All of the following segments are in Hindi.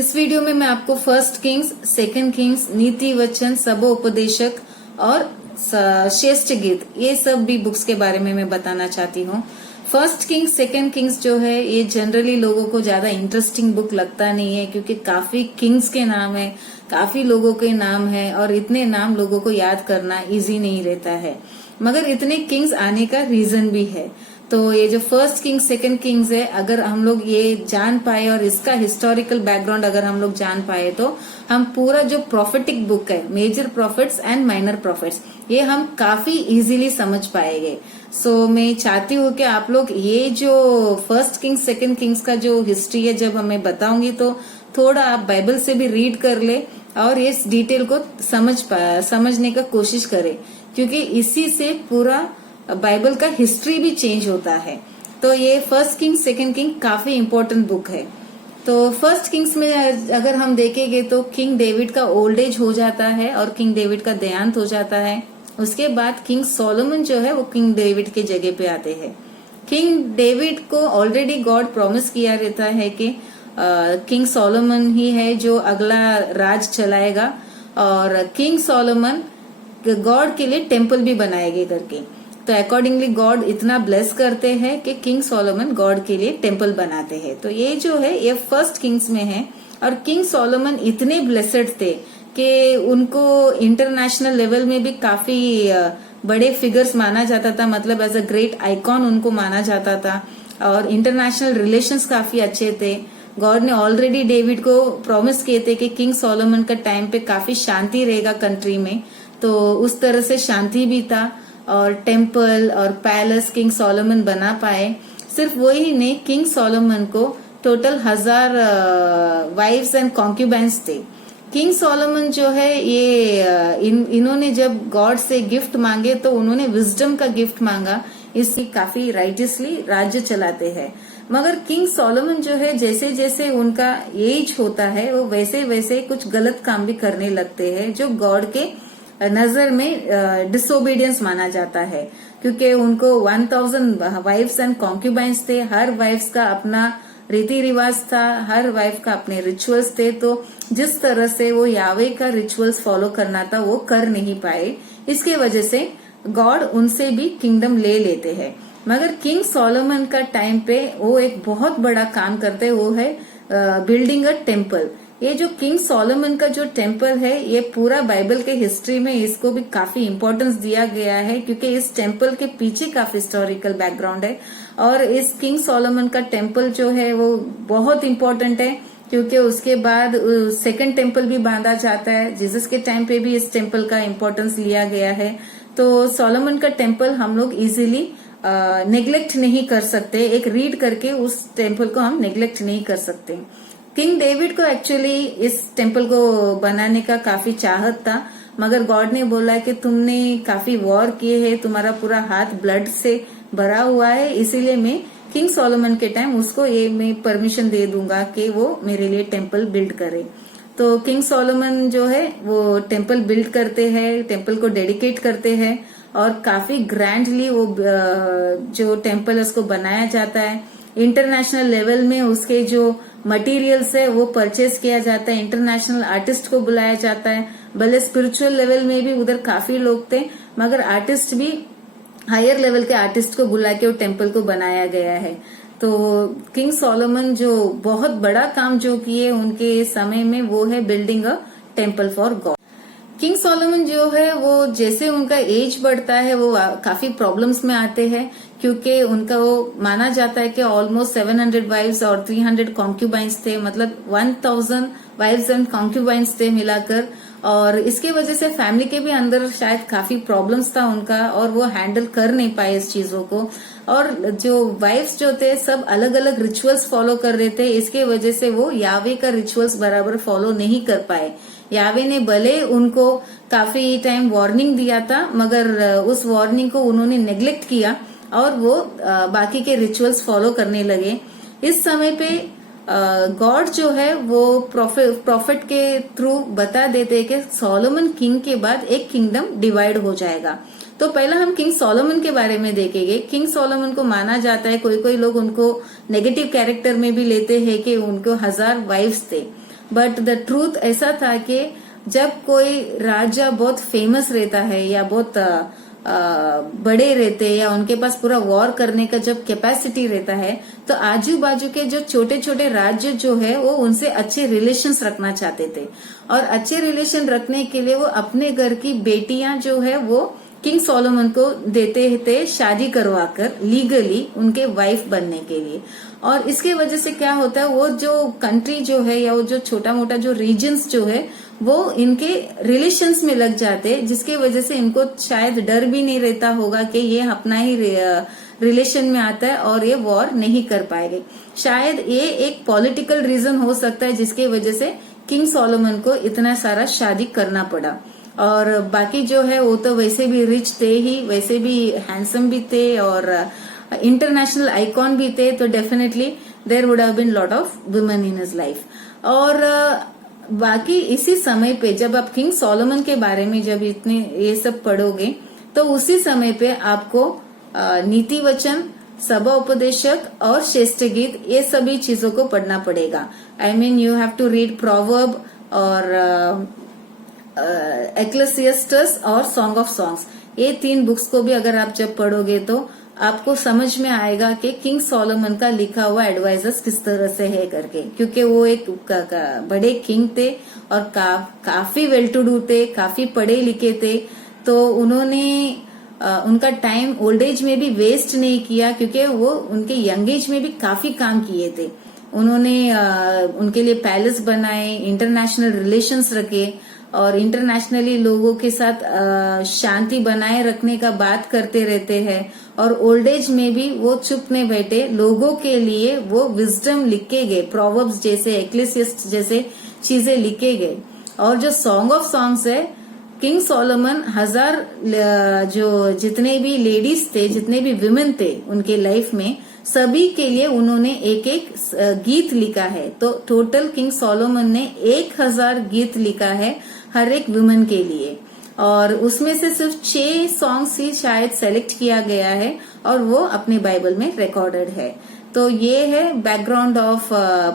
इस वीडियो में मैं आपको फर्स्ट किंग्स, सेकंड किंग्स, नीति वचन, सबोपदेशक और श्रेष्ठ गीत, ये सब भी बुक्स के बारे में मैं बताना चाहती हूँ। फर्स्ट किंग्स, सेकंड किंग्स जो है ये जनरली लोगों को ज्यादा इंटरेस्टिंग बुक लगता नहीं है, क्योंकि काफी किंग्स के नाम है, काफी लोगों के नाम है और इतने नाम लोगों को याद करना इजी नहीं रहता है। मगर इतने किंग्स आने का रीजन भी है। तो ये जो फर्स्ट किंग्स, सेकंड किंग्स है, अगर हम लोग ये जान पाए और इसका हिस्टोरिकल बैकग्राउंड अगर हम लोग जान पाए तो हम पूरा जो प्रॉफिटिक बुक है, major prophets and minor prophets, ये हम काफी इजीली समझ पाएंगे। सो मैं चाहती हूँ कि आप लोग ये जो फर्स्ट किंग्स, सेकंड किंग्स का जो हिस्ट्री है जब हमें बताऊंगी तो थोड़ा आप बाइबल से भी रीड कर ले और इस डिटेल को समझने का कोशिश करें, क्योंकि इसी से पूरा बाइबल का हिस्ट्री भी चेंज होता है। तो ये फर्स्ट किंग, सेकंड किंग काफी इम्पोर्टेंट बुक है। तो फर्स्ट किंग्स में अगर हम देखेंगे तो किंग डेविड का ओल्ड एज हो जाता है और किंग डेविड का देहांत हो जाता है। उसके बाद किंग सोलोमन जो है वो किंग डेविड के जगह पे आते हैं। किंग डेविड को ऑलरेडी गॉड प्रॉमिस किया रहता है कि किंग सोलोमन ही है जो अगला राज चलाएगा, और किंग सोलोमन गॉड के लिए टेम्पल भी बनाएंगे करके। तो अकॉर्डिंगली गॉड इतना ब्लेस करते हैं कि किंग सोलोमन गॉड के लिए टेम्पल बनाते हैं। तो ये जो है ये फर्स्ट किंग्स में है। और किंग सोलोमन इतने ब्लेसेड थे कि उनको इंटरनेशनल लेवल में भी काफी बड़े फिगर्स माना जाता था, मतलब एज अ ग्रेट आइकॉन उनको माना जाता था। और इंटरनेशनल रिलेशंस काफी अच्छे थे। गॉड ने ऑलरेडी डेविड को प्रॉमिस किए थे कि किंग सोलोमन का टाइम पे काफी शांति रहेगा कंट्री में। तो उस तरह से शांति भी था और टेम्पल और पैलेस किंग सोलोमन बना पाए। सिर्फ वही नहीं, किंग सोलोमन को टोटल 1000 वाइफ्स एंड कॉन्क्यूबाइंस थे। किंग सोलोमन जो है ये इन्होंने जब गॉड से गिफ्ट मांगे तो उन्होंने विजडम का गिफ्ट मांगा, इससे काफी राइटियसली राज्य चलाते हैं। मगर किंग सोलोमन जो है जैसे जैसे उनका एज होता है वो वैसे वैसे कुछ गलत काम भी करने लगते हैं, जो गॉड के नजर में डिसोबीडियंस माना जाता है। क्योंकि उनको 1000 वाइफ्स एंड कॉन्क्यूबाइंस थे, हर वाइफ्स का अपना रीति रिवाज था, हर वाइफ का अपने रिचुअल्स थे। तो जिस तरह से वो यावे का रिचुअल्स फॉलो करना था वो कर नहीं पाए, इसके वजह से गॉड उनसे भी किंगडम ले लेते हैं। मगर किंग सोलोमन का टाइम पे वो एक बहुत बड़ा काम करते, वो है बिल्डिंग अ टेम्पल। ये जो किंग सोलोमन का जो टेम्पल है ये पूरा बाइबल के हिस्ट्री में इसको भी काफी इम्पोर्टेंस दिया गया है, क्योंकि इस टेम्पल के पीछे काफी हिस्टोरिकल बैकग्राउंड है। और इस किंग सोलोमन का टेम्पल जो है वो बहुत इम्पोर्टेंट है, क्योंकि उसके बाद सेकंड टेम्पल भी बांधा जाता है। जीसस के टाइम पे भी इस टेम्पल का इम्पोर्टेंस लिया गया है। तो सोलोमन का टेम्पल हम लोग इजीली नेग्लेक्ट नहीं कर सकते, एक रीड करके उस टेम्पल को हम नेग्लेक्ट नहीं कर सकते। किंग डेविड को एक्चुअली इस टेम्पल को बनाने का काफी चाहत था, मगर गॉड ने बोला कि तुमने काफी वॉर किए हैं, तुम्हारा पूरा हाथ ब्लड से भरा हुआ है, इसीलिए मैं किंग सोलोमन के टाइम उसको ये मैं परमिशन दे दूंगा कि वो मेरे लिए टेम्पल बिल्ड करे। तो किंग सोलोमन जो है वो टेम्पल बिल्ड करते हैं, टेम्पल को डेडिकेट करते हैं और काफी ग्रैंडली वो जो टेम्पल है उसको बनाया जाता है। इंटरनेशनल लेवल में उसके जो मटेरियल्स है वो परचेज किया जाता है, इंटरनेशनल आर्टिस्ट को बुलाया जाता है। भले स्पिरिचुअल लेवल में भी उधर काफी लोग थे, मगर आर्टिस्ट भी हायर लेवल के आर्टिस्ट को बुला के वो टेम्पल को बनाया गया है। तो किंग सोलोमन जो बहुत बड़ा काम जो किए उनके समय में वो है building a temple for God. King Solomon जो है वो जैसे उनका एज बढ़ता है वो काफी प्रॉब्लम्स में आते हैं, क्योंकि उनका वो माना जाता है कि ऑलमोस्ट 700 वाइफ्स और 300 कॉन्क्यूबाइंस थे, मतलब 1000 वाइफ्स एंड कॉन्क्यूबाइंस थे मिलाकर। और इसके वजह से फैमिली के भी अंदर शायद काफी प्रॉब्लम्स था उनका, और वो हैंडल कर नहीं पाए इस चीजों को। और जो वाइफ्स जो थे सब अलग अलग रिचुअल्स फॉलो कर रहे थे, इसके वजह से वो यावे का रिचुअल्स बराबर फॉलो नहीं कर पाए। यावे ने भले उनको काफी टाइम वार्निंग दिया था, मगर उस वार्निंग को उन्होंने नेग्लेक्ट किया और वो बाकी के रिचुअल्स फॉलो करने लगे। इस समय पे गॉड जो है वो प्रॉफिट के थ्रू बता देते कि सोलोमन किंग के बाद एक किंगडम डिवाइड हो जाएगा। तो पहला हम किंग सोलोमन के बारे में देखेंगे। किंग सोलोमन को माना जाता है, कोई कोई लोग उनको नेगेटिव कैरेक्टर में भी लेते हैं कि उनको 1000 वाइफ्स थे। बट द ट्रूथ ऐसा था कि जब कोई राजा बहुत फेमस रहता है या बहुत बड़े रहते हैं या उनके पास पूरा वॉर करने का जब कैपेसिटी रहता है, तो आजू बाजू के जो छोटे छोटे राज्य जो है वो उनसे अच्छे रिलेशंस रखना चाहते थे। और अच्छे रिलेशन रखने के लिए वो अपने घर की बेटियां जो है वो किंग सोलोमन को देते थे शादी करवाकर लीगली उनके वाइफ बनने के लिए। और इसके वजह से क्या होता है, वो जो कंट्री जो है या वो जो छोटा मोटा जो रीजन्स जो है वो इनके रिलेशंस में लग जाते, जिसके वजह से इनको शायद डर भी नहीं रहता होगा कि ये अपना ही रिलेशन में आता है और ये वॉर नहीं कर पाएंगे। शायद ये एक पॉलिटिकल रीजन हो सकता है जिसके वजह से किंग सोलोमन को इतना सारा शादी करना पड़ा। और बाकी जो है वो तो वैसे भी रिच थे ही, वैसे भी हैंडसम भी थे और इंटरनेशनल आइकॉन भी थे, तो definitely there would have been lot of women in his life. और बाकी इसी समय पे जब आप किंग सोलोमन के बारे में जब इतने ये सब पढ़ोगे तो उसी समय पे आपको नीति वचन, सभा उपदेशक और श्रेष्ठ गीत ये सभी चीजों को पढ़ना पड़ेगा। I mean you have to read Proverb और एक्लेसियस्टस और सॉन्ग ऑफ सॉन्ग्स। ये 3 बुक्स को भी अगर आप जब पढ़ोगे तो आपको समझ में आएगा कि किंग सोलोमन का लिखा हुआ एडवाइजर्स किस तरह से है करके, क्योंकि वो एक बड़े किंग थे और काफी वेल टू डू थे, काफी पढ़े लिखे थे। तो उन्होंने उनका टाइम ओल्ड एज में भी वेस्ट नहीं किया, क्योंकि वो उनके यंग एज में भी काफी काम किए थे। उन्होंने उनके लिए पैलेस बनाए, इंटरनेशनल रिलेशंस रखे और इंटरनेशनली लोगों के साथ शांति बनाए रखने का बात करते रहते हैं। और ओल्ड एज में भी वो चुप नहीं बैठे, लोगों के लिए वो विजडम लिखे गए, प्रोवर्ब्स जैसे, एक्लेसियस्ट जैसे चीजें लिखे गए। और जो सॉन्ग ऑफ सॉन्ग्स है, किंग सोलोमन 1000 जो जितने भी लेडीज थे, जितने भी विमेन थे उनके लाइफ में, सभी के लिए उन्होंने एक एक गीत लिखा है। तो टोटल किंग सोलोमन ने 1000 गीत लिखा है हर एक वुमेन के लिए। और उसमें से सिर्फ 6 सॉन्ग्स ही शायद सेलेक्ट किया गया है और वो अपने बाइबल में रिकॉर्डेड है। तो ये है बैकग्राउंड ऑफ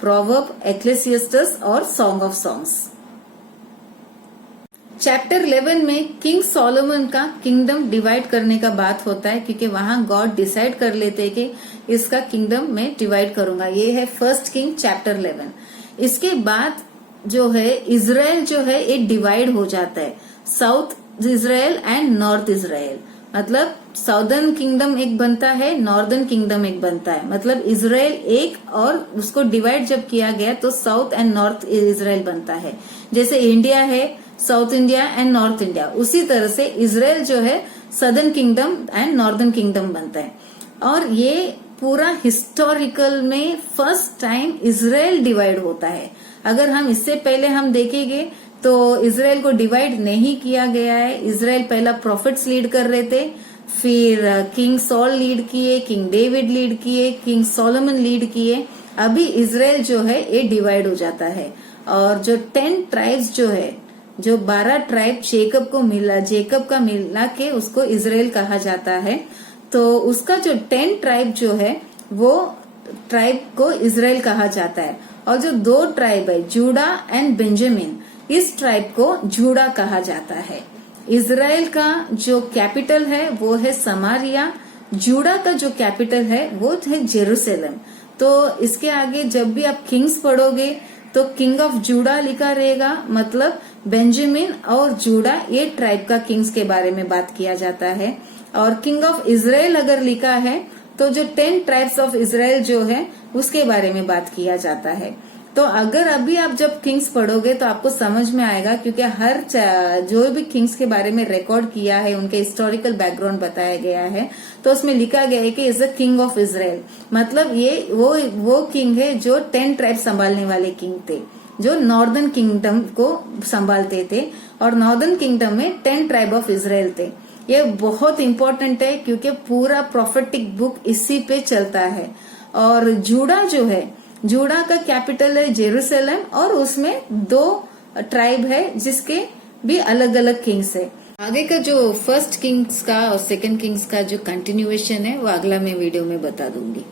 प्रोवर्ब, एक्लेसियस्टस और सॉन्ग ऑफ सॉन्ग्स। चैप्टर 11 में किंग सोलोमन का किंगडम डिवाइड करने का बात होता है, क्योंकि वहां गॉड डिसाइड कर लेते हैं कि इसका किंगडम मैं डिवाइड करूंगा। ये है फर्स्ट किंग चैप्टर 11। इसके बाद जो है इजराइल जो है एक डिवाइड हो जाता है, south Israel and north Israel. मतलब साउदर्न किंगडम एक बनता है, नॉर्दर्न किंगडम एक बनता है। मतलब इजराइल एक, और उसको डिवाइड जब किया गया तो साउथ एंड नॉर्थ इजराइल बनता है। जैसे इंडिया है south India and north India, उसी तरह से इजराइल जो है southern kingdom and northern kingdom बनता है। और ये पूरा हिस्टोरिकल में फर्स्ट टाइम इजराइल डिवाइड होता है। अगर हम इससे पहले हम देखेंगे तो इजराइल को डिवाइड नहीं किया गया है। इजराइल पहला प्रॉफिट्स लीड कर रहे थे, फिर किंग सॉल लीड किए, किंग डेविड लीड किए, किंग सोलोमन लीड किए। अभी इजराइल जो है ये डिवाइड हो जाता है। और जो 10 ट्राइब्स जो है, जो 12 ट्राइब जेकब का मिला के उसको इजराइल कहा जाता है। तो उसका जो 10 ट्राइब जो है वो ट्राइब को इजराइल कहा जाता है। और जो 2 ट्राइब है जूडा एंड बेंजामिन, इस ट्राइब को जूडा कहा जाता है। इजराइल का जो कैपिटल है वो है समारिया, जूडा का जो कैपिटल है वो है जेरूसलम। तो इसके आगे जब भी आप किंग्स पढ़ोगे तो किंग ऑफ जूडा लिखा रहेगा, मतलब बेंजामिन और जूडा ये ट्राइब का किंग्स के बारे में बात किया जाता है। और किंग ऑफ इजराइल अगर लिखा है तो जो 10 ट्राइब्स ऑफ इजराइल जो है उसके बारे में बात किया जाता है। तो अगर अभी आप जब किंग्स पढ़ोगे तो आपको समझ में आएगा, क्योंकि हर जो भी किंग्स के बारे में रिकॉर्ड किया है उनके हिस्टोरिकल बैकग्राउंड बताया गया है, तो उसमें लिखा गया है कि is the king of Israel. मतलब ये वो किंग है जो 10 ट्राइब संभालने वाले किंग थे, जो नॉर्दर्न किंगडम को संभालते थे। और नॉर्दर्न किंगडम में 10 ट्राइब ऑफ इजराइल थे। ये बहुत इंपॉर्टेंट है क्योंकि पूरा प्रोफेटिक बुक इसी पे चलता है। और जूडा जो है, जूडा का कैपिटल है जेरूसलम, और उसमें 2 ट्राइब है जिसके भी अलग अलग किंग्स है। आगे का जो फर्स्ट किंग्स का और सेकंड किंग्स का जो कंटिन्यूएशन है वो अगला मैं वीडियो में बता दूंगी।